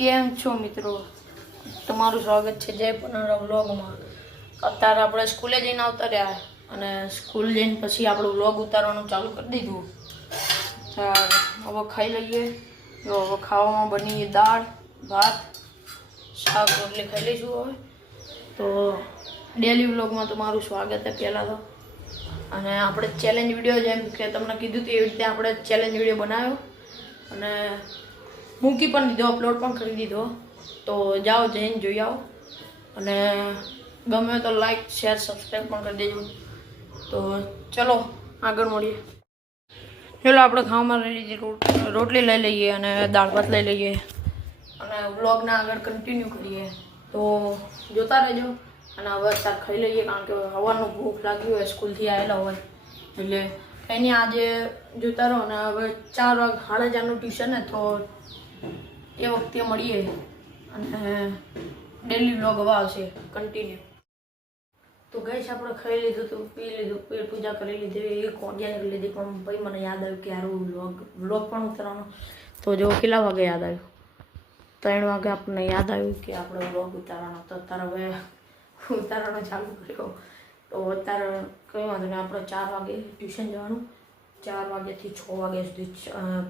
કેમ છો મિત્રો? તમારું સ્વાગત છે જય પનારા વ્લોગમાં. અત્યારે આપણે સ્કૂલે જઈને આવતા રહ્યા અને સ્કૂલ જઈને પછી આપણું વ્લોગ ઉતારવાનું ચાલુ કરી દીધું. હવે ખાઈ લઈએ. જો હવે ખાવામાં બની દાળ ભાત શાક રોટલી ખાઈ લઈશું હવે. તો ડેલી વ્લોગમાં તમારું સ્વાગત છે પહેલાં તો. અને આપણે ચેલેન્જ વિડીયો જેમ કે તમને કીધું હતું એવી રીતે આપણે ચેલેન્જ વિડીયો બનાવ્યો અને મૂકી પણ દીધો, અપલોડ પણ કરી દીધો. તો જાઓ જઈને જોઈ આવો અને ગમે તો લાઈક શેર સબસ્ક્રાઈબ પણ કરી દેજો. તો ચલો આગળ મળીએ. ચલો આપણે ખાવામાં લઈ લીધી રોટલી લઈ લઈએ અને દાળ ભાત લઈ લઈએ અને વ્લોગને આગળ કન્ટિન્યુ કરીએ. તો જોતા રહેજો અને હવે અત્યારે ખાઈ લઈએ કારણ કે સવારનું ભૂખ લાગી હોય, સ્કૂલથી આવેલા હોય એટલે કંઈ આજે જોતા રહો. અને હવે 4 વાગે 4:30નું ટ્યુશન ને તો એ વખતે મળીએ અને ડેલી વ્લોગ હવે આવશે કન્ટિન્યુ. તો ગઈશ આપણે ખાઈ લીધું હતું, પી લીધું, પેટ પૂજા કરી લીધી, એક વાગ્યા કરી લીધી. પણ ભાઈ મને યાદ આવ્યું કે યાર વ્લોગ પણ ઉતારવાનો. તો જો કેટલા વાગે યાદ આવ્યું? 3 વાગે આપણને યાદ આવ્યું કે આપણે વ્લોગ ઉતારવાનો. તો અત્યારે હવે ઉતારવાનો ચાલુ કર્યો. તો અત્યારે કંઈ વાંધો નહીં, આપણે 4 વાગે ટ્યુશન જવાનું. 4 વાગ્યાથી 6 વાગ્યા સુધી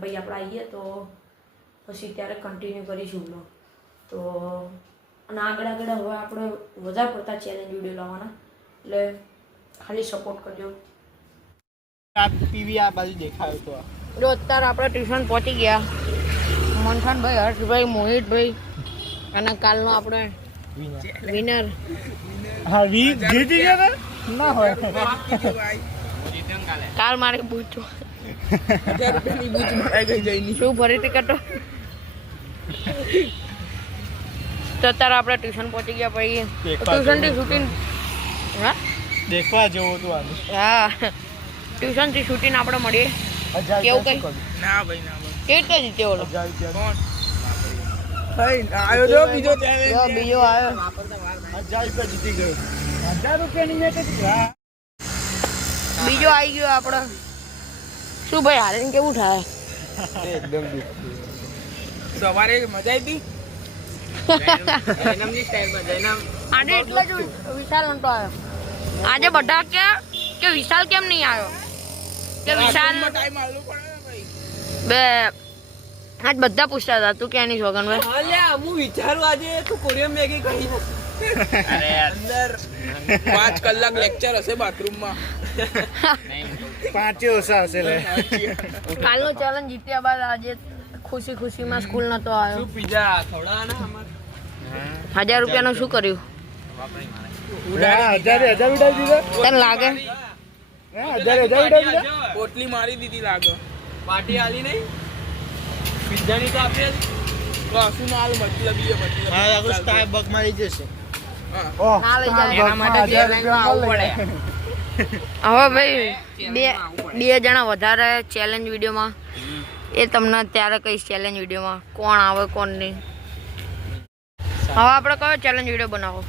પછી આપણે આવીએ તો પછી ત્યારે કન્ટિન્યુ કરીશું વ્લોગ. તો અને આગળ હવે આપણે વધારે પડતા ચેલેન્જ વિડીયો લાવવાના એટલે ખાલી સપોર્ટ કરજો. ટીવી આ બાજુ દેખાયો તો જો અત્યારે આપણે ટ્યુશન પહોંચી ગયા. મનખાનભાઈ, હર્ષભાઈ, મોહિતભાઈ અને કાલનો આપણે વિનર. હા જીતી ગયા ના હોય કાલ મારે બૂચ 1000 રૂપિયાની બૂચ ભરાઈ ગઈ જઈની શું ભરી ટિકટો. તો અત્યારે આપણે ટ્યુશન પહોંચી ગયા. પછી ટ્યુશનથી છૂટીને હા દેખવા જેવું હતું આ. હા ટ્યુશનથી છૂટીને આપણે મળીએ. કેવું કઈ ના ભાઈ ના કેવી રીતે જીતે ઓલો? કોણ આવ્યો તો બીજો બીજો આવ્યો 1000 રૂપિયા જીતી ગયો. 1000 રૂપિયાની મેચ હતી. બીજો આવી ગયો આપણે. શું ભાઈ હારીને કેવું થાય? એકદમ સવારે મજા આવી આજે એટલે જ વિશાલ નતો આવ્યો. આજે બધા કે વિશાલ કેમ નહીં આવ્યો? કે વિશાલ બે આજ બધા પૂછતા હતા તું ક્યાં નહીં છોકનભાઈ? હું વિચારું આજે તું કોરિયન મેગી કરી અરે અંદર 5 કલાક લેક્ચર હશે બાથરૂમમાં. 5 ઓછા હશે લે. કાલનો ચેલેન્જ જીત્યા બાદ આજે ખુશીમાં સ્કૂલ નતો આવ્યો. શું પીઝા ખવડાવવાના અમાર 1000 રૂપિયાનું શું કર્યું? 1000 ઉડાવી દીધા. તને લાગે? 1000 ઉડાવી દીધા. પોટલી મારી દીધી લાગો. પાર્ટી આલી નહીં પીઝાની તો આપે શું ના આલું મતલબી હા આખું સ્ટારબક મારી જશે. ના લઈ જાય એના માટે ચેલેન્જમાં આવવું પડે. હવે ભાઈ બે જણા વધારે ચેલેન્જ વિડીયોમાં એ તમને ત્યારે કહીશ. ચેલેન્જ વિડીયોમાં કોણ આવે કોણ નહીં. હવે આપણે કયો ચેલેન્જ વિડીયો બનાવો?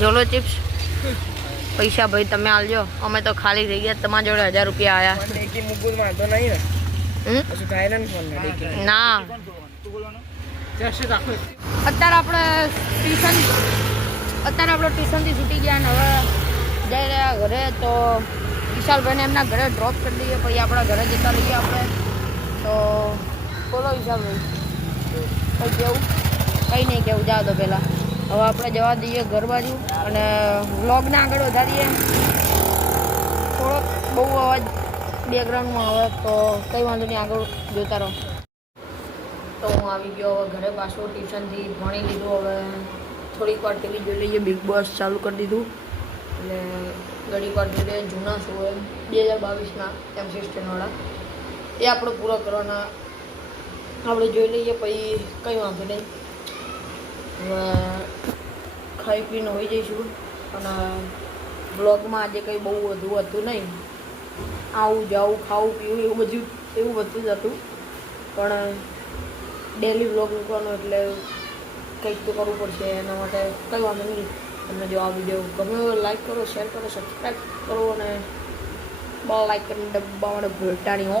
જોલો ચિપ્સ. પૈસા ભાઈ તમે આલજો, અમે તો ખાલી થઈ ગયા. તમારા જોડે 1000 રૂપિયા આવ્યા. ના અત્યારે આપણે ટ્યુશનથી છૂટી ગયા ને હવે જઈ રહ્યા ઘરે. તો વિશાલભાઈને એમના ઘરે ડ્રોપ કરી દઈએ પછી આપણા ઘરે જતા રહીએ આપણે. તો બોલો વિશાલભાઈ કંઈ કેવું? કંઈ નહીં કેવું, જાઓ તો પહેલાં હવે આપણે જવા દઈએ ઘર બાજુ અને વ્લોગને આગળ વધારીએ. થોડોક બહુ અવાજ બેકગ્રાઉન્ડમાં આવે તો કંઈ વાંધો નહીં, આગળ જોતા રહો. તો હું આવી ગયો હવે ઘરે પાછું. ટ્યુશનથી ભણી લીધું. હવે થોડીક વાર ટીવી જોઈ લઈએ. બિગ બોસ ચાલુ કરી દીધું એટલે ઘડીક વાર જોઈ લઈએ. જૂના શો હોય 2022ના MC સ્ટેનવાળા એ આપણે પૂરો કરવાના આપણે જોઈ લઈએ. પછી કંઈ વાંધો નહીં. હવે ખાઈ પીને હોઈ જઈશું અને બ્લોગમાં આજે કંઈ બહુ વધુ હતું નહીં. આવું જાવું ખાવું પીવું એવું બધું જ હતું. પણ ડેલી વ્લોગ મૂકવાનો એટલે કંઈક તો કરવું પડશે. એના માટે કંઈ વાંધો નહીં. તમને જો આ વિડીયો ગમે લાઈક કરો, શેર કરો, સબસ્ક્રાઈબ કરો અને બેલ આઇકન દબાવવાનું ભૂલતા નહીં હો.